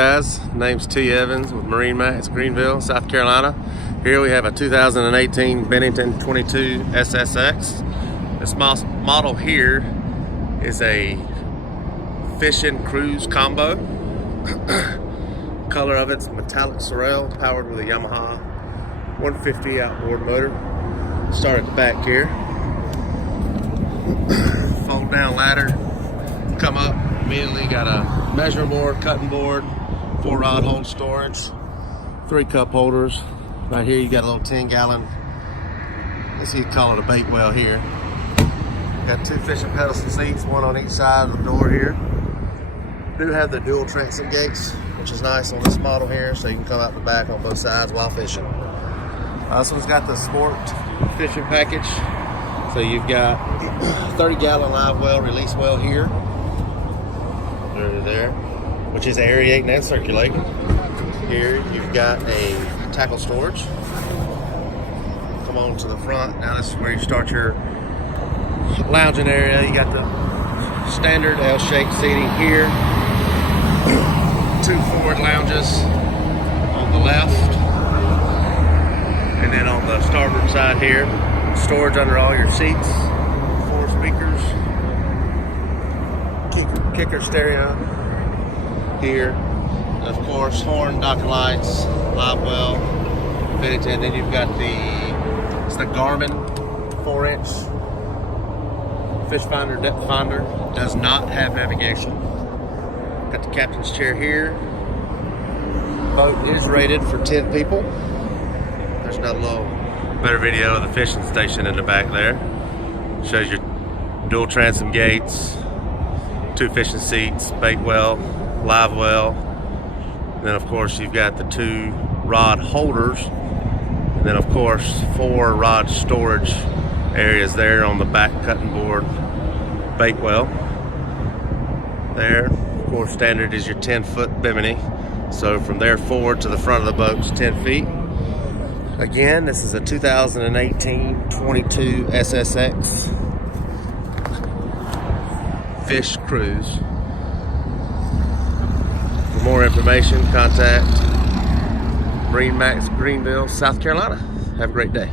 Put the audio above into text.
Guys, name's T. Evans with MarineMax Greenville, South Carolina. Here we have a 2018 Bennington 22 SSX. This model here is a fishing cruise combo. Color of it's metallic sorrel, powered with a Yamaha 150 outboard motor. Start at the back here. Fold down ladder, come up, immediately got a measuring board, cutting board, 4 rod hold storage, 3 cup holders. Right here you got a little 10-gallon, let's see, you call it a bait well here. Got 2 fishing pedestal seats, 1 on each side of the door here. Do have the dual transom gates, which is nice on this model here, so you can come out the back on both sides while fishing. This one's got the sport fishing package. So you've got 30-gallon live well, release well here, there, which is aerating and circulating. Here you've got a tackle storage. Come on to the front. Now this is where you start your lounging area. You got the standard L-shaped seating here. 2 forward lounges on the left, and then on the starboard side here, storage under all your seats, 4 speakers, kicker stereo here, and of course horn, docking lights, live well, Bennington. Then you've got it's the Garmin 4-inch fish finder, depth finder. Does not have navigation. Got the captain's chair here. Boat is rated for 10 people. There's not a little better video of the fishing station in the back there. Shows your dual transom gates, 2 fishing seats, bait well, live well. And then of course you've got the 2 rod holders. And then of course 4 rod storage areas there on the back cutting board, bait well. There, of course, standard is your 10-foot bimini. So from there forward to the front of the boat is 10 feet. Again, this is a 2018 22 SSX fish cruise. For more information, contact MarineMax Greenville, South Carolina. Have a great day.